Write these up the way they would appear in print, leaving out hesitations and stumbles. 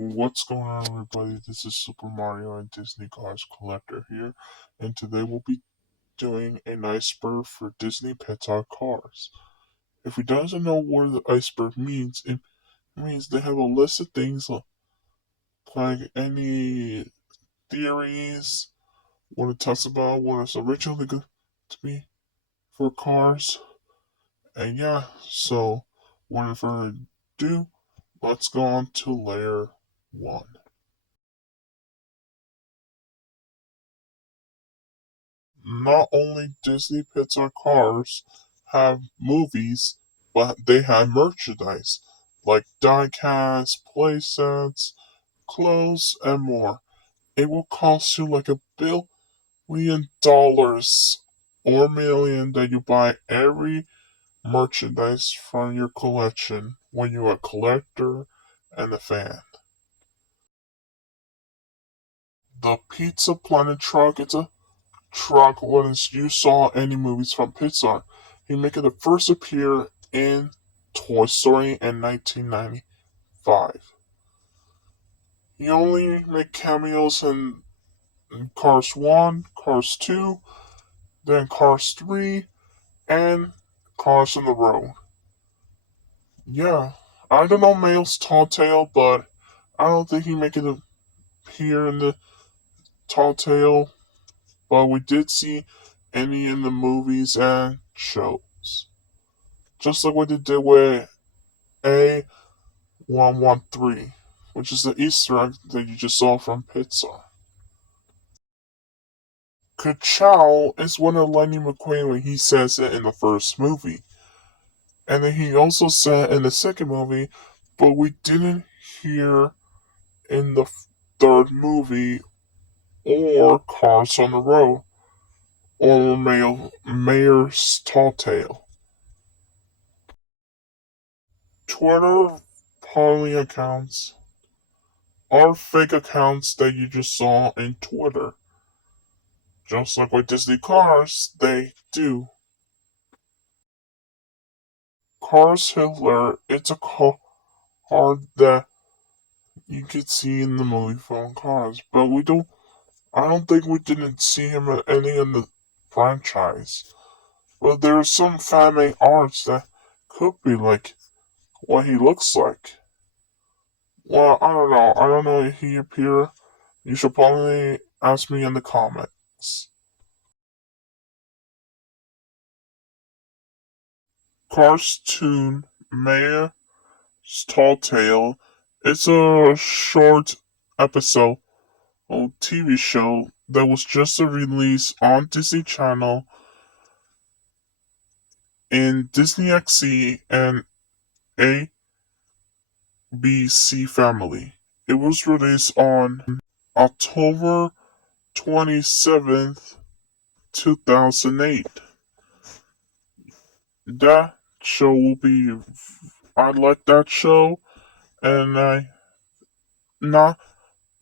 What's going on, everybody? This is Super Mario and Disney Cars Collector here, and today we'll be doing an iceberg for Disney Pixar cars. If you doesn't know what the iceberg means, it means they have a list of things like any theories, what it talks about, what it's originally going to be for cars, and yeah. So, without further ado, let's go on to layer one. Not only Disney Pixar cars have movies, but they have merchandise like diecast, playsets, clothes, and more. It will cost you like $1 billion or million that you buy every merchandise from your collection when you're a collector and a fan. The Pizza Planet truck, it's a truck when you saw any movies from Pixar. He made it the first appear in Toy Story in 1995. He only made cameos in Cars 1, Cars 2, then Cars 3, and Cars on the Road. Yeah, I don't know Male's Tall Tale, but I don't think he made it appear in the Tall Tale, but we did see any in the movies and shows. Just like what they did with A113, which is the Easter egg that you just saw from Pixar. Ka-chow is one of Lightning McQueen when he says it in the first movie. And then he also said in the second movie, but we didn't hear in the third movie or Cars on the Road or Mayor's Tall Tale. Twitter Polly accounts are fake accounts that you just saw in Twitter. Just like with Disney Cars, they do. Cars Hitler, it's a car that you could see in the movie from Cars, but I don't think we didn't see him in any of the franchise. But there's some fan-made arts that could be like what he looks like. Well, I don't know. I don't know if he appear. You should probably ask me in the comments. Cartoon Mayor's Tall Tale. It's a short episode TV show that was just released on Disney Channel in Disney XC and ABC Family. It was released on October 27th, 2008. That show will be. I like that show, and I not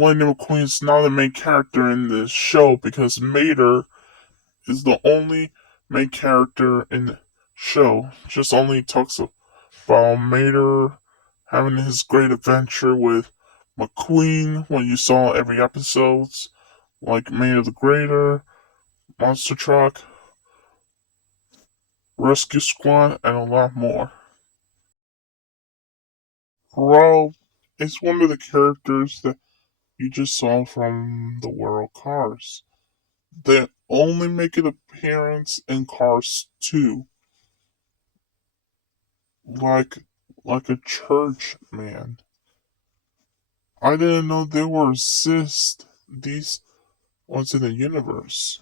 Lightning McQueen's not the main character in this show because Mater is the only main character in the show. Just only talks about Mater having his great adventure with McQueen when you saw every episodes, like Mater the Greater, Monster Truck, Rescue Squad, and a lot more. Rob is one of the characters that you just saw from the World Cars. They only make an appearance in Cars 2, like like a church man. I didn't know there were these ones in the universe.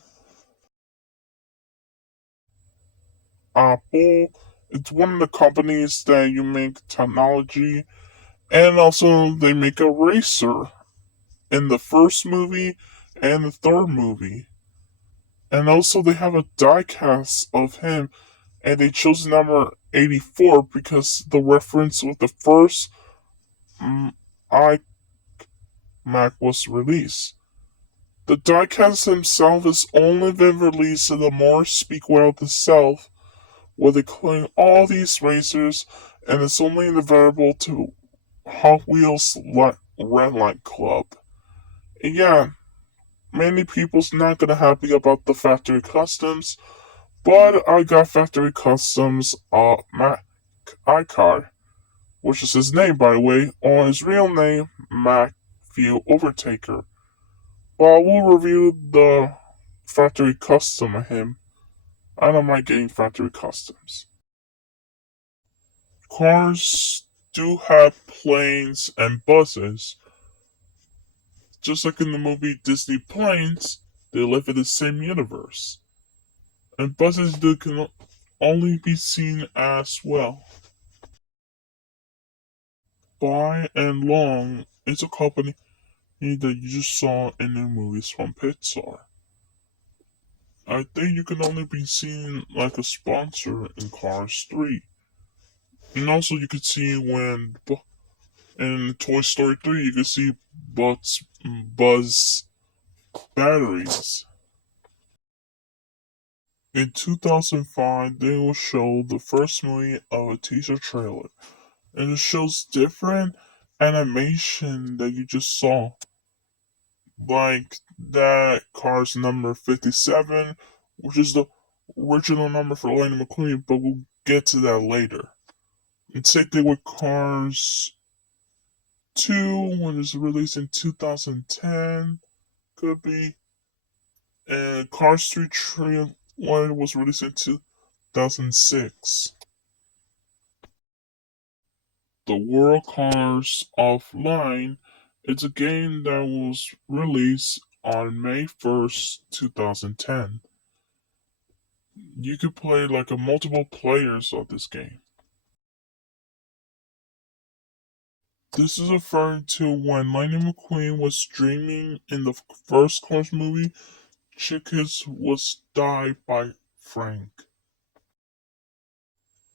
Apple, it's one of the companies that you make technology, and also they make a racer in the first movie and the third movie. And also they have a diecast of him, and they chose number 84 because the reference with the first iMac was released. The diecast himself has only been released in the More Speak Well the South, where they claim all these racers, and it's only available to Hot Wheels Red Light Club. And yeah, many people's not gonna happy about the factory customs, but I got factory customs Mac Icar, which is his name by the way, or his real name, Matthew Overtaker. But we'll review the factory custom of him. I don't mind getting factory customs. Cars do have planes and buses. Just like in the movie Disney Planes, they live in the same universe. And buses do can only be seen as well. By and Long is a company that you just saw in the movies from Pixar. I think you can only be seen like a sponsor in Cars 3. And also you could see when in Toy Story 3 you could see Buzz batteries. In 2005, they will show the first movie of a teaser trailer, and it shows different animation that you just saw, like that Cars number 57, which is the original number for Lightning McQueen, but we'll get to that later. And same thing with Cars 2, when it was released in 2010, could be, and Cars 3 1 was released in 2006. The World Cars Offline is a game that was released on May 1st, 2010. You could play like a multiple players of this game. This is referring to when Lightning McQueen was dreaming in the first Cars movie, Chickens was died by Frank.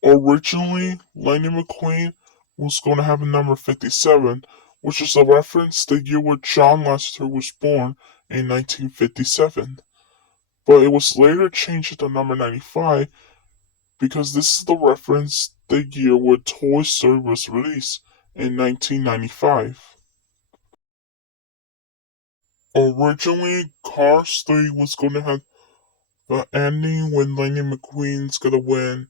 Originally, Lightning McQueen was going to have a number 57, which is a reference to the year where John Lester was born in 1957. But it was later changed to number 95 because this is the reference the year where Toy Story was released in 1995. Originally, Cars 3 was going to have the ending when Lightning McQueen's going to win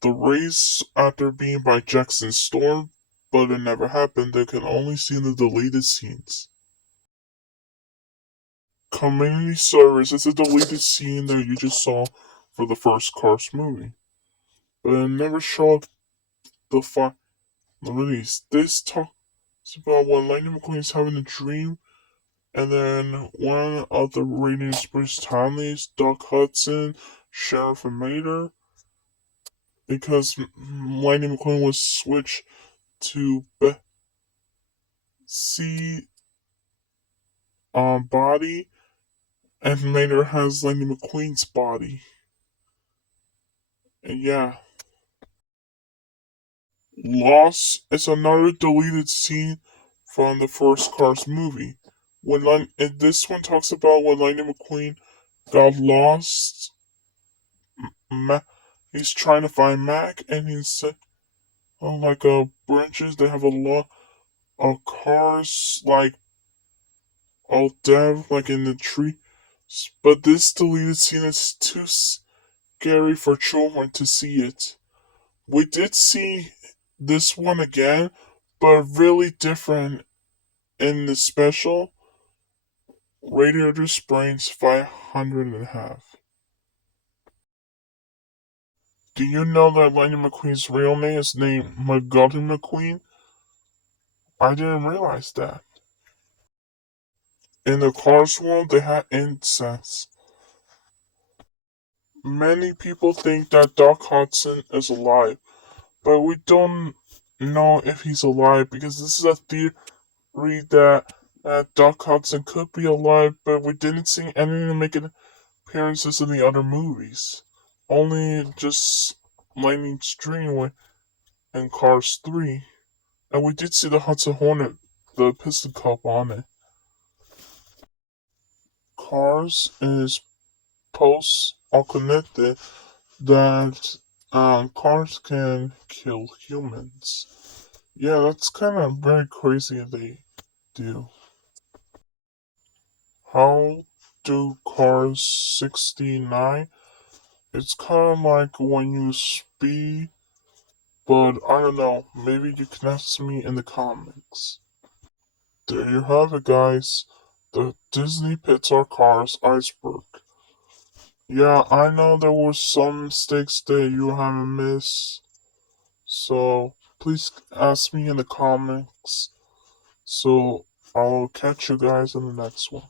the race after being by Jackson Storm, but it never happened. They can only see the deleted scenes. Community service is a deleted scene that you just saw for the first Cars movie, but it never showed the release. This talks about when Lightning McQueen is having a dream, and then one of the ratings Bruce Townley's, Doc Hudson, Sheriff and Mater, because Lightning McQueen was switched to Bessie body, and Mater has Lightning McQueen's body. And yeah. Lost is another deleted scene from the first Cars movie. And this one talks about when Lightning McQueen got lost. He's trying to find Mac, and he's like branches. They have a lot of cars like all dead, like in the tree. But this deleted scene is too scary for children to see it. We did see this one again, but really different in the special. Radiator Springs 500 and a half. Do you know that Lightning McQueen's real name is named McGuffin McQueen? I didn't realize that. In the Cars world, they had incest. Many people think that Doc Hudson is alive, but we don't know if he's alive because this is a theory that Doc Hudson could be alive, but we didn't see anything making appearances in the other movies. Only just Lightning's Dream and Cars 3. And we did see the Hudson Hornet, the piston cup on it. Cars is posts are connected that cars can kill humans. Yeah, that's kind of very crazy they do. How do cars 69? It's kind of like when you speed, but I don't know. Maybe you can ask me in the comments. There you have it, guys. The Disney Pixar cars Iceberg. Yeah, I know there were some mistakes that you haven't missed. So please ask me in the comments. So I'll catch you guys in the next one.